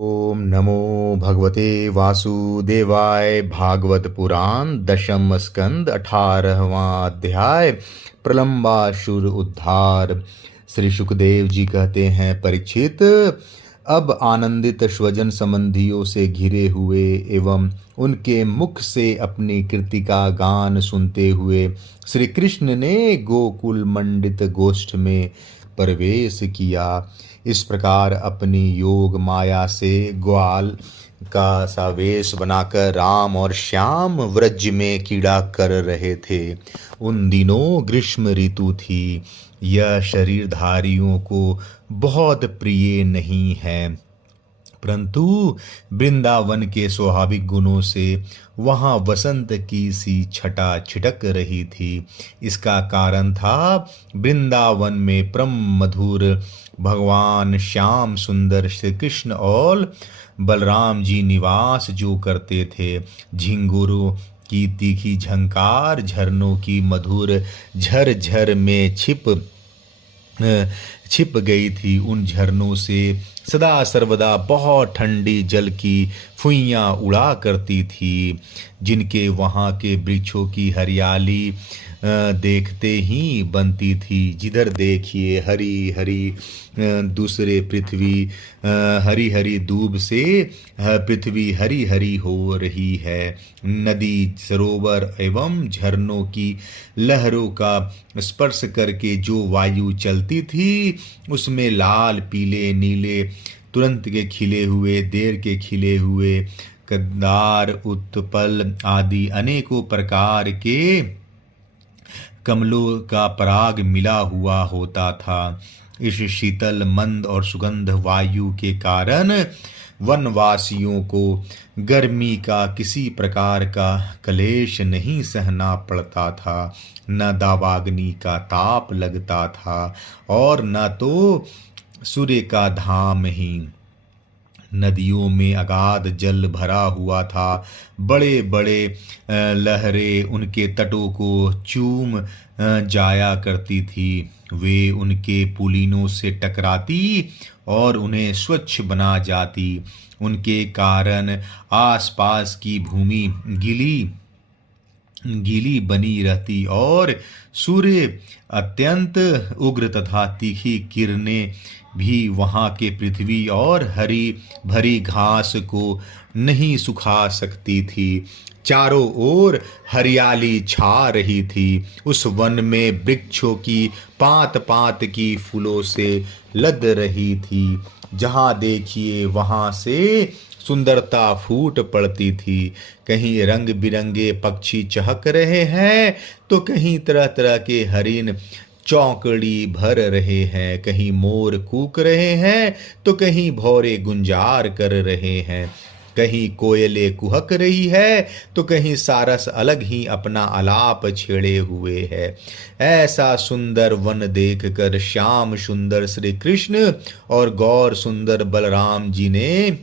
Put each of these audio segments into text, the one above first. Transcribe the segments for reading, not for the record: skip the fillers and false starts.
ओम नमो भगवते वासुदेवाय। भागवत पुराण दशम स्कंद 18वां अध्याय प्रलंबासुर उद्धार। श्री सुखदेव जी कहते हैं, परीक्षित, अब आनंदित स्वजन संबंधियों से घिरे हुए एवं उनके मुख से अपनी कृति का गान सुनते हुए श्री कृष्ण ने गोकुल मंडित गोष्ठ में प्रवेश किया। इस प्रकार अपनी योग माया से ग्वाल का सा वेश बनाकर राम और श्याम व्रज में कीड़ा कर रहे थे। उन दिनों ग्रीष्म ऋतु थी। यह शरीरधारियों को बहुत प्रिय नहीं है, परंतु वृंदावन के स्वाभाविक गुणों से वहाँ वसंत की सी छटा छिटक रही थी। इसका कारण था वृंदावन में परम मधुर भगवान श्याम सुंदर श्री कृष्ण और बलराम जी निवास जो करते थे। झिंगुरों की तीखी झंकार, झरनों की मधुर झरझर में छिप गई थी। उन झरनों से सदा सर्वदा बहुत ठंडी जल की फुइयाँ उड़ा करती थी, जिनके वहाँ के वृक्षों की हरियाली देखते ही बनती थी। जिधर देखिए हरी हरी दूसरे पृथ्वी, हरी हरी दूब से पृथ्वी हरी हरी हो रही है। नदी, सरोवर एवं झरनों की लहरों का स्पर्श करके जो वायु चलती थी, उसमें लाल, पीले, नीले, तुरंत के खिले हुए, देर के खिले हुए, कद्दार, उत्पल आदि अनेकों प्रकार के कमलों का पराग मिला हुआ होता था। इस शीतल, मंद और सुगंध वायु के कारण वनवासियों को गर्मी का किसी प्रकार का क्लेश नहीं सहना पड़ता था। न दावाग्नि का ताप लगता था और न तो सूर्य का धाम ही। नदियों में अगाध जल भरा हुआ था। बड़े बड़े लहरें उनके तटों को चूम जाया करती थी। वे उनके पुलिनों से टकराती और उन्हें स्वच्छ बना जाती। उनके कारण आसपास की भूमि गीली बनी रहती और सूर्य अत्यंत उग्र तथा तीखी किरणें भी वहाँ के पृथ्वी और हरी भरी घास को नहीं सुखा सकती थी। चारों ओर हरियाली छा रही थी। उस वन में वृक्षों की पात पात की फूलों से लद रही थी। जहाँ देखिए वहाँ से सुंदरता फूट पड़ती थी। कहीं रंग बिरंगे पक्षी चहक रहे हैं तो कहीं तरह तरह के हरिण चौकड़ी भर रहे हैं। कहीं मोर कूक रहे हैं तो कहीं भौरे गुंजार कर रहे हैं। कहीं कोयले कुहक रही है तो कहीं सारस अलग ही अपना आलाप छेड़े हुए है। ऐसा सुंदर वन देखकर श्याम सुंदर श्री कृष्ण और गौर सुंदर बलराम जी ने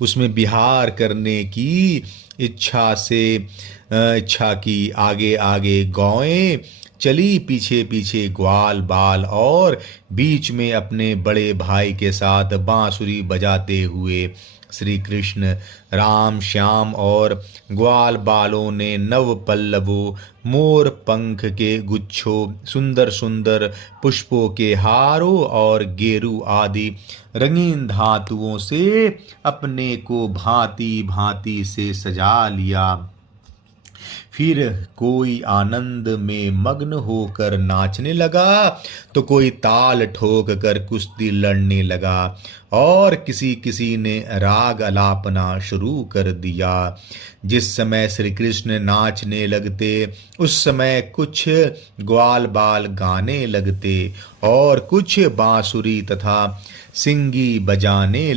उसमें विहार करने की इच्छा की। आगे आगे गौएं चली, पीछे पीछे ग्वाल बाल और बीच में अपने बड़े भाई के साथ बांसुरी बजाते हुए श्री कृष्ण, राम, श्याम और ग्वाल बालों ने नव पल्लवों, मोर पंख के गुच्छों, सुंदर सुंदर पुष्पों के हारों और गेरू आदि रंगीन धातुओं से अपने को भांति भांति से सजा लिया। फिर कोई आनंद में मग्न होकर नाचने लगा तो कोई ताल ठोक कर कुश्ती लड़ने लगा और किसी किसी ने राग अलापना शुरू कर दिया। जिस समय श्री कृष्ण नाचने लगते उस समय कुछ ग्वाल बाल गाने लगते और कुछ बांसुरी तथा सिंगी बजाने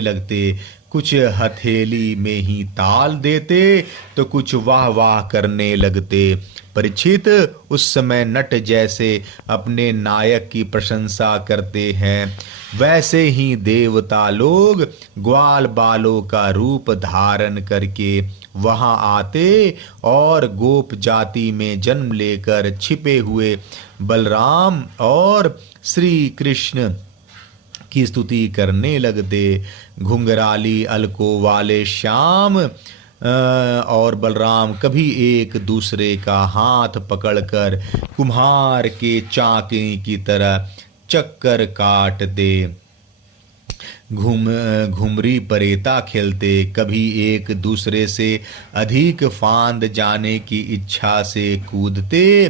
लगते। कुछ हथेली में ही ताल देते तो कुछ वाह वाह करने लगते। परीक्षित, उस समय नट जैसे अपने नायक की प्रशंसा करते हैं, वैसे ही देवता लोग ग्वाल बालों का रूप धारण करके वहां आते और गोप जाति में जन्म लेकर छिपे हुए बलराम और श्री कृष्ण की स्तुति करने लगते। घुंघराली अलकों वाले श्याम और बलराम कभी एक दूसरे का हाथ पकड़कर कुम्हार के चाके की तरह चक्कर काटते। घुमरी परेता खेलते, कभी एक दूसरे से अधिक फांद जाने की इच्छा से कूदते।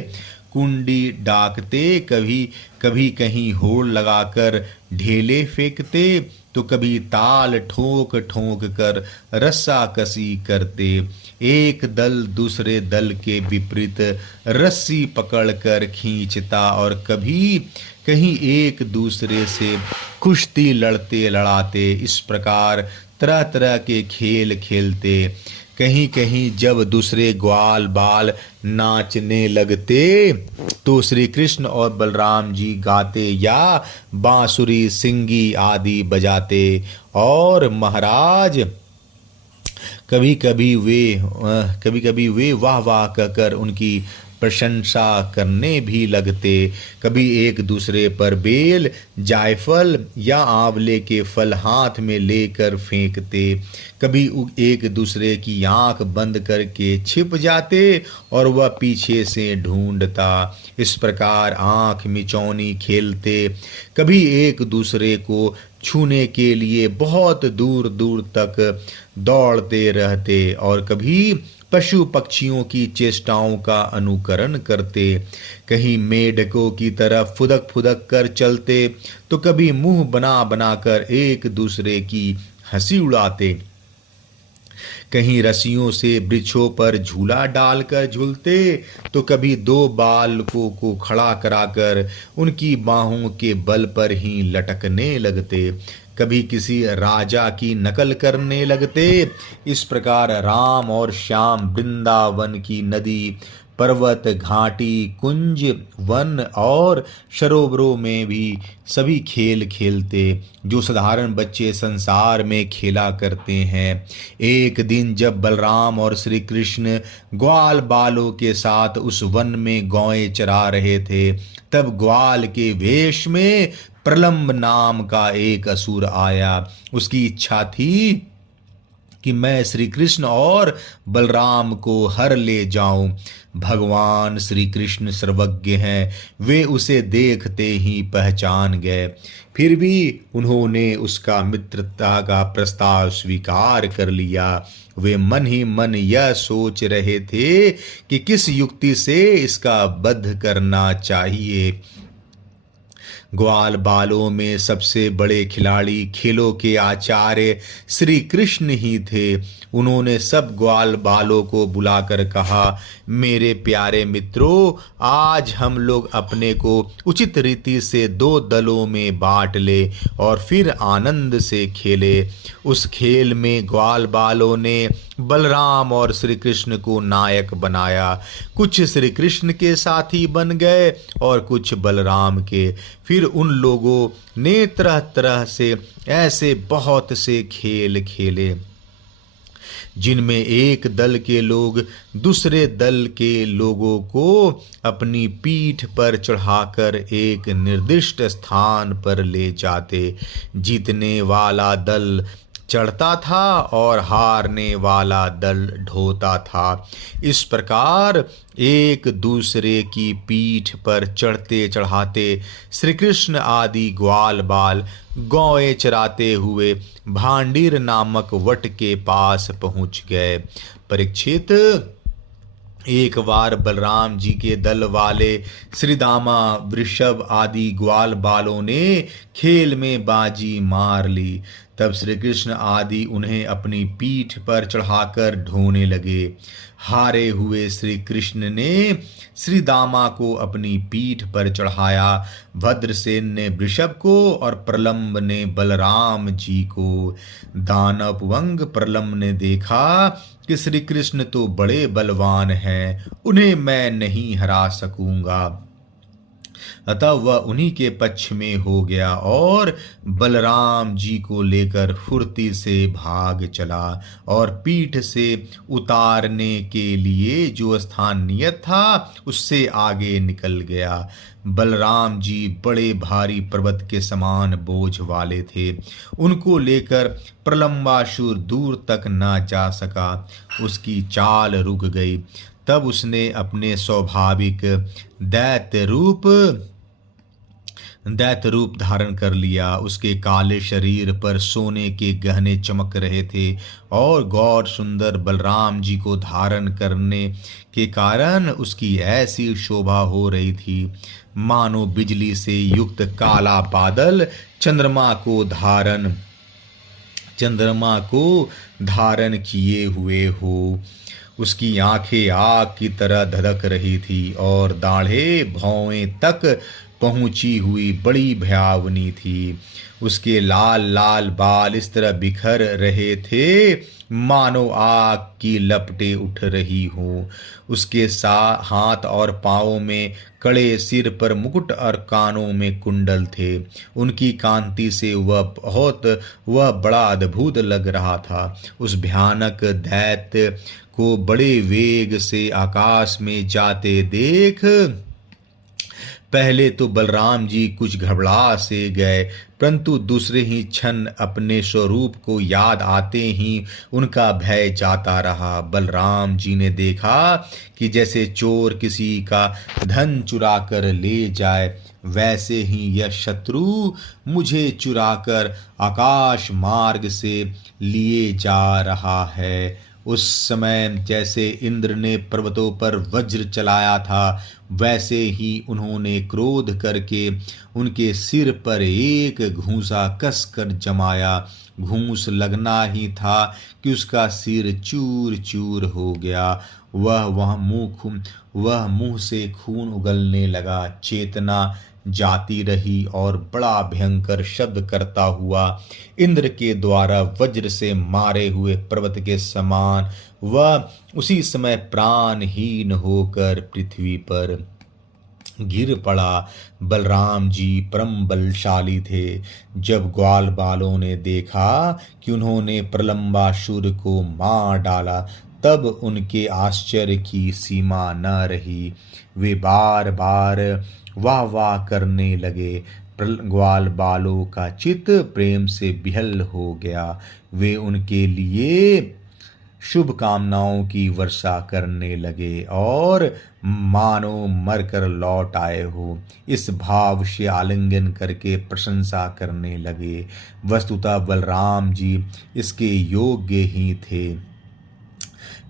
कुंडी डाकते, कभी कभी कहीं होड़ लगाकर ढेले फेंकते, तो कभी ताल ठोक ठोक कर रस्साकसी करते। एक दल दूसरे दल के विपरीत रस्सी पकड़कर खींचता और कभी कहीं एक दूसरे से कुश्ती लड़ते लड़ाते इस प्रकार तरह तरह के खेल खेलते। कहीं कहीं जब दूसरे ग्वाल बाल नाचने लगते तो श्री कृष्ण और बलराम जी गाते या बांसुरी सिंगी आदि बजाते। और महाराज कभी कभी वे वाह वाह कहकर उनकी प्रशंसा करने भी लगते। कभी एक दूसरे पर बेल, जायफल या आंवले के फल हाथ में लेकर फेंकते। कभी एक दूसरे की आंख बंद करके छिप जाते और वह पीछे से ढूंढता। इस प्रकार आंख मिचौनी खेलते। कभी एक दूसरे को छूने के लिए बहुत दूर दूर तक दौड़ते रहते और कभी पशु पक्षियों की चेष्टाओं का अनुकरण करते। कहीं मेढकों की तरह फुदक फुदक कर चलते तो कभी मुंह बना बनाकर एक दूसरे की हंसी उड़ाते। कहीं रस्सियों से वृक्षों पर झूला डालकर झूलते तो कभी दो बालकों को खड़ा कराकर उनकी बाहों के बल पर ही लटकने लगते। कभी किसी राजा की नकल करने लगते। इस प्रकार राम और श्याम वृंदावन की नदी, पर्वत, घाटी, कुंज, वन और सरोवरों में भी सभी खेल खेलते जो साधारण बच्चे संसार में खेला करते हैं। एक दिन जब बलराम और श्री कृष्ण ग्वाल बालों के साथ उस वन में गौएं चरा रहे थे, तब ग्वाल के वेश में प्रलंब नाम का एक असुर आया। उसकी इच्छा थी कि मैं श्री कृष्ण और बलराम को हर ले जाऊं। भगवान श्री कृष्ण सर्वज्ञ हैं, वे उसे देखते ही पहचान गए। फिर भी उन्होंने उसका मित्रता का प्रस्ताव स्वीकार कर लिया। वे मन ही मन यह सोच रहे थे कि किस युक्ति से इसका वध करना चाहिए। ग्वाल बालों में सबसे बड़े खिलाड़ी, खेलों के आचार्य श्री कृष्ण ही थे। उन्होंने सब ग्वाल बालों को बुलाकर कहा, मेरे प्यारे मित्रों, आज हम लोग अपने को उचित रीति से दो दलों में बांट ले और फिर आनंद से खेले। उस खेल में ग्वाल बालों ने बलराम और श्री कृष्ण को नायक बनाया। कुछ श्री कृष्ण के साथी बन गए और कुछ बलराम के। फिर उन लोगों ने तरह तरह से ऐसे बहुत से खेल खेले जिनमें एक दल के लोग दूसरे दल के लोगों को अपनी पीठ पर चढ़ाकर एक निर्दिष्ट स्थान पर ले जाते। जीतने वाला दल चढ़ता था और हारने वाला दल ढोता था। इस प्रकार एक दूसरे की पीठ पर चढ़ते चढ़ाते श्री कृष्ण आदि ग्वाल बाल गौएं चराते हुए भांडीर नामक वट के पास पहुंच गए। परीक्षित, एक बार बलराम जी के दल वाले श्रीदामा, वृषभ आदि ग्वाल बालों ने खेल में बाजी मार ली। तब श्री कृष्ण आदि उन्हें अपनी पीठ पर चढ़ाकर ढोने लगे। हारे हुए श्री कृष्ण ने श्रीदामा को अपनी पीठ पर चढ़ाया, भद्रसेन ने वृषभ को और प्रलंब ने बलराम जी को। दानववंग प्रलंब ने देखा कि श्री कृष्ण तो बड़े बलवान हैं, उन्हें मैं नहीं हरा सकूंगा। अतः वह उन्हीं के पक्ष में हो गया और बलराम जी को लेकर फुर्ती से भाग चला और पीठ से उतारने के लिए जो स्थान नियत था उससे आगे निकल गया। बलराम जी बड़े भारी पर्वत के समान बोझ वाले थे, उनको लेकर प्रलंबासुर दूर तक न जा सका, उसकी चाल रुक गई। तब उसने अपने स्वाभाविक दैत्य रूप धारण कर लिया। उसके काले शरीर पर सोने के गहने चमक रहे थे और गौर सुंदर बलराम जी को धारण करने के कारण उसकी ऐसी शोभा हो रही थी मानो बिजली से युक्त काला बादल चंद्रमा को धारण किए हुए हो। उसकी आंखें आग की तरह धधक रही थी और दाढ़ें भौहें तक पहुंची हुई बड़ी भयावनी थी। उसके लाल लाल बाल इस तरह बिखर रहे थे मानो आग की लपटें उठ रही हो। उसके हाथ और पाँवों में कड़े, सिर पर मुकुट और कानों में कुंडल थे। उनकी कांति से वह बड़ा अद्भुत लग रहा था। उस भयानक दैत्य को बड़े वेग से आकाश में जाते देख पहले तो बलराम जी कुछ घबरा से गए, परंतु दूसरे ही क्षण अपने स्वरूप को याद आते ही उनका भय जाता रहा। बलराम जी ने देखा कि जैसे चोर किसी का धन चुरा कर ले जाए, वैसे ही यह शत्रु मुझे चुराकर आकाश मार्ग से लिए जा रहा है। उस समय जैसे इंद्र ने पर्वतों पर वज्र चलाया था, वैसे ही उन्होंने क्रोध करके उनके सिर पर एक घूंसा कस कर जमाया। घूंस लगना ही था कि उसका सिर चूर चूर हो गया। वह मुंह से खून उगलने लगा। चेतना जाती रही और बड़ा भयंकर शब्द करता हुआ इंद्र के द्वारा वज्र से मारे हुए पर्वत के समान वह उसी समय प्राणहीन होकर पृथ्वी पर गिर पड़ा। बलराम जी परम बलशाली थे। जब ग्वाल बालों ने देखा कि उन्होंने प्रलंबासुर को मार डाला, तब उनके आश्चर्य की सीमा न रही। वे बार बार वाह वाह करने लगे। ग्वाल बालों का चित्त प्रेम से बिहल हो गया। वे उनके लिए शुभकामनाओं की वर्षा करने लगे और मानो मरकर लौट आए हो इस भाव से आलिंगन करके प्रशंसा करने लगे। वस्तुतः बलराम जी इसके योग्य ही थे।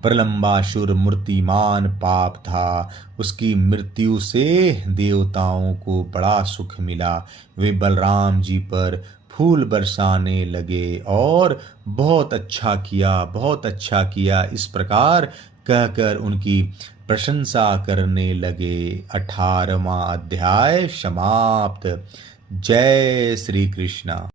प्रलंबासुर मूर्तिमान पाप था। उसकी मृत्यु से देवताओं को बड़ा सुख मिला। वे बलराम जी पर फूल बरसाने लगे और बहुत अच्छा किया इस प्रकार कहकर उनकी प्रशंसा करने लगे। 18वां अध्याय समाप्त। जय श्री कृष्णा।